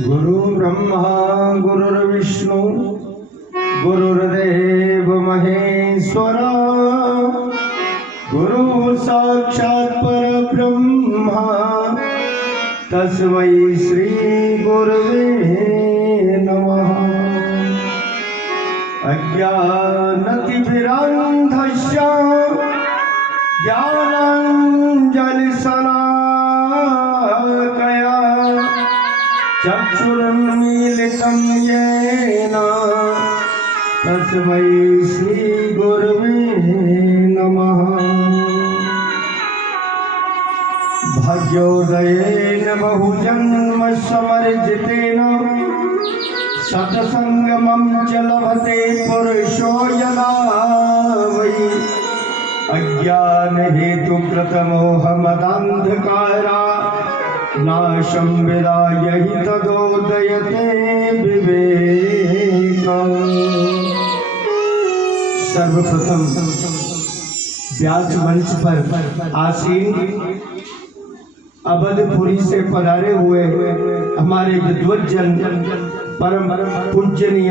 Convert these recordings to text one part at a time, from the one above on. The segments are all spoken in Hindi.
गुरु ब्रह्मा गुरुर्विष्णु गुरुर्देव महेश्वरा गुरु साक्षात् परब्रह्मा तस्मै श्री गुरुवे नमः। अज्ञानतिमिरान्धस्य ज्ञानाञ्जनशलाकया चक्षुरुन्मीलितं येन तस्मै श्री गुरुवे नमः। भाग्योदयेन बहुजन्म समर्जितेन सत्संगमं च लभते पुरुषो यदा वै अज्ञानहेतुकृतमोहमदान्धकारा नाशं विदाय हि तदोदयते विवेकम्। सर्वप्रथम व्यास मंच पर आसीन अवधपुरी से पधारे हुए हमारे विद्वज्जन परम पूजनीय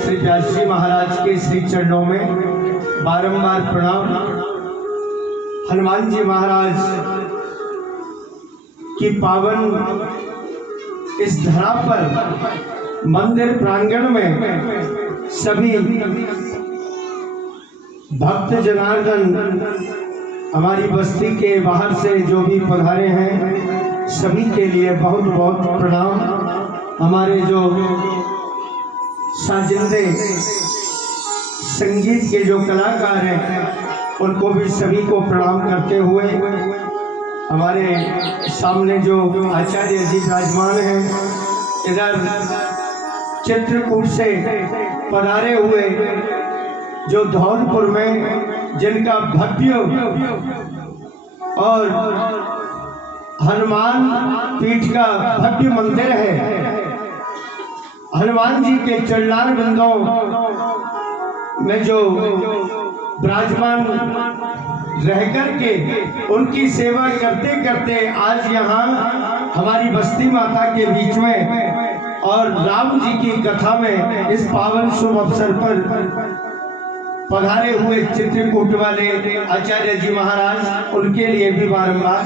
श्री व्यास जी महाराज के श्री चरणों में बारंबार प्रणाम। हनुमान जी महाराज की पावन इस धरा पर मंदिर प्रांगण में सभी भक्त जनार्दन हमारी बस्ती के बाहर से जो भी पधारे हैं सभी के लिए बहुत बहुत प्रणाम। हमारे जो साजिंदे संगीत के जो कलाकार हैं उनको भी सभी को प्रणाम करते हुए हमारे सामने जो आचार्य जी विराजमान हैं, इधर चित्रकूट से पधारे हुए जो धौलपुर में जिनका भव्य और हनुमान पीठ का भव्य मंदिर है, हनुमान जी के चरणार बिंदों में जो विराजमान रह करके उनकी सेवा करते करते आज यहाँ हमारी बस्ती माता के बीच में और राम जी की कथा में इस पावन शुभ अवसर पर पधारे हुए चित्रकूट वाले आचार्य जी महाराज, उनके लिए भी बारंबार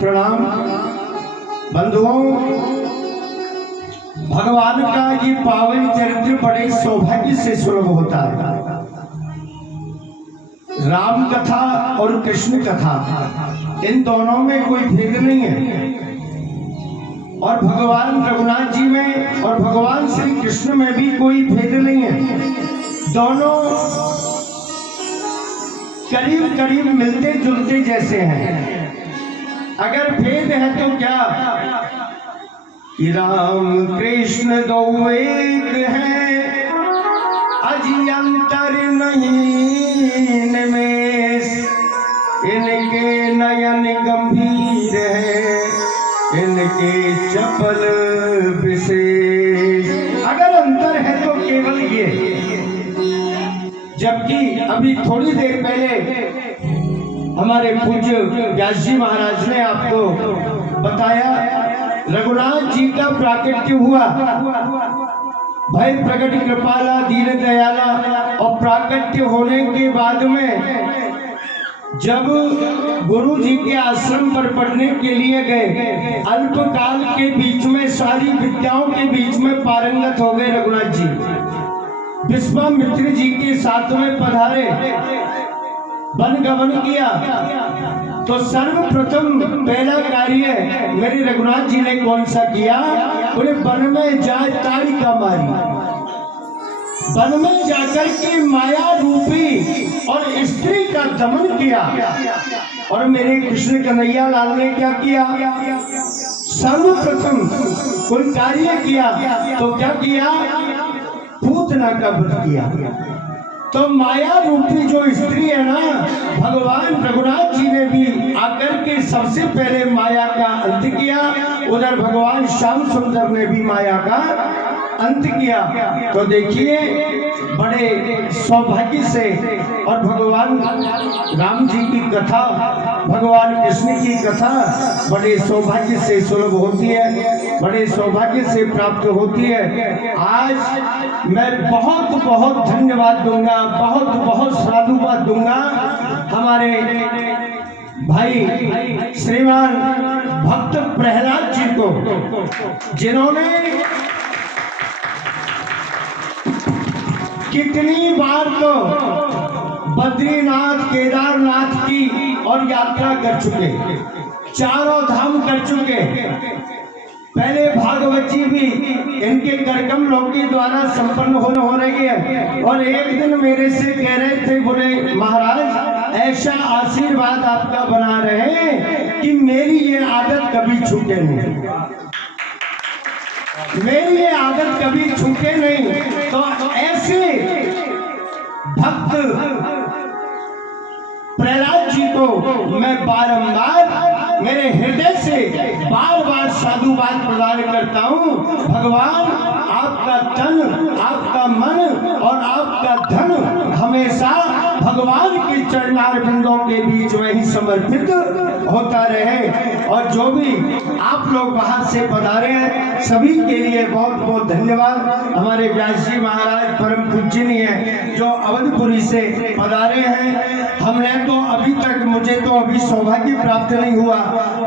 प्रणाम। बंधुओं, भगवान का ये पावन चरित्र बड़े सौभाग्य से सुलभ होता है। राम कथा और कृष्ण कथा इन दोनों में कोई भेद नहीं है, और भगवान रघुनाथ जी में और भगवान श्री कृष्ण में भी कोई भेद नहीं है। दोनों करीब करीब मिलते जुलते जैसे हैं। अगर भेद है तो क्या कि राम कृष्ण दो एक हैं, अजी अंतर नहीं इनमें, इनके नयन गंभीर है, इनके चपल विशेष। अगर अंतर है तो केवल ये। जबकि अभी थोड़ी देर पहले हमारे पूज्य व्यास जी महाराज ने आपको बताया रघुनाथ जी का प्राकट्य हुआ, भय प्रकट कृपाला दीन दयाला। और प्राकट्य होने के बाद में जब गुरु जी के आश्रम पर पढ़ने के लिए गए, अल्पकाल के बीच में सारी विद्याओं के बीच में पारंगत हो गए रघुनाथ जी। विश्वामित्र जी के साथ में पधारे, वन गमन किया, तो सर्वप्रथम पहला कार्य मेरे रघुनाथ जी ने कौन सा किया? बोले वन में जाए ताड़िका मारी, वन में जाकर के माया रूपी और स्त्री का दमन किया। और मेरे कृष्ण कन्हैया लाल ने क्या किया? सर्वप्रथम कोई कार्य किया तो क्या किया? पूतना का वध किया। तो माया रूपी जो स्त्री है ना, भगवान रघुनाथ जी ने भी आकर के सबसे पहले माया का अंत किया। उधर भगवान श्याम सुंदर ने भी माया का अंत किया, तो देखिए बड़े सौभाग्य से, और भगवान राम जी की कथा, भगवान कृष्ण की कथा बड़े सौभाग्य से सुलभ होती है, बड़े सौभाग्य से प्राप्त होती है। आज मैं बहुत बहुत धन्यवाद दूंगा, बहुत बहुत साधुवाद दूंगा हमारे भाई श्रीमान भक्त प्रहलाद जी को, जिन्होंने कितनी बार तो बद्रीनाथ केदारनाथ की और यात्रा कर चुके, चारों धाम कर चुके। पहले भागवत जी भी इनके कार्यक्रम लोग के द्वारा संपन्न हो रही है, और एक दिन मेरे से कह रहे थे, बोले महाराज ऐसा आशीर्वाद आपका बना रहे कि मेरी ये आदत कभी छूटे नहीं, मेरी ये आदत कभी छूटे नहीं। तो ऐसे भक्त प्रहलाद जी को मैं बारंबार मेरे हृदय से बार बार साधुवाद प्रदान करता हूँ। भगवान आपका तन, आपका मन और आपका धन हमेशा भगवान के चरणार बिंदों के बीच में ही समर्पित होता रहे। और जो भी आप लोग बाहर से पधारे हैं सभी के लिए बहुत बहुत धन्यवाद। हमारे व्यास जी महाराज परम पूजनीय जो अवधपुरी से पधारे हैं, हमने तो अभी तक, मुझे तो अभी सौभाग्य प्राप्त नहीं हुआ।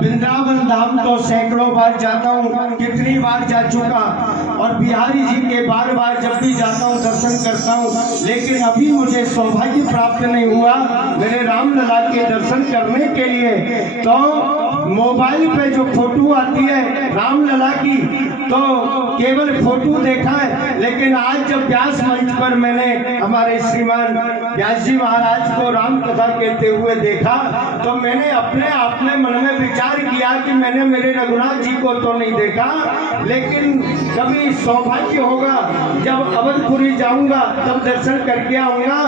वृंदावन धाम तो सैकड़ों बार जाता हूँ, कितनी बार जा चुका, और बिहारी जी के बार बार जब भी जाता हूँ दर्शन करता हूँ, लेकिन अभी मुझे सौभाग्य प्राप्त नहीं हुआ मेरे रामलला के दर्शन करने के लिए। तो मोबाइल पे जो फोटो आती है रामलला की, तो केवल फोटो देखा है, लेकिन आज जब व्यास मंच पर मैंने हमारे श्रीमान व्यास जी महाराज को राम कथा कहते हुए देखा, तो मैंने अपने आप में मन में विचार किया कि मैंने मेरे रघुनाथ जी को तो नहीं देखा, लेकिन कभी सौभाग्य होगा जब अवधपुरी जाऊंगा तब दर्शन करके आऊंगा।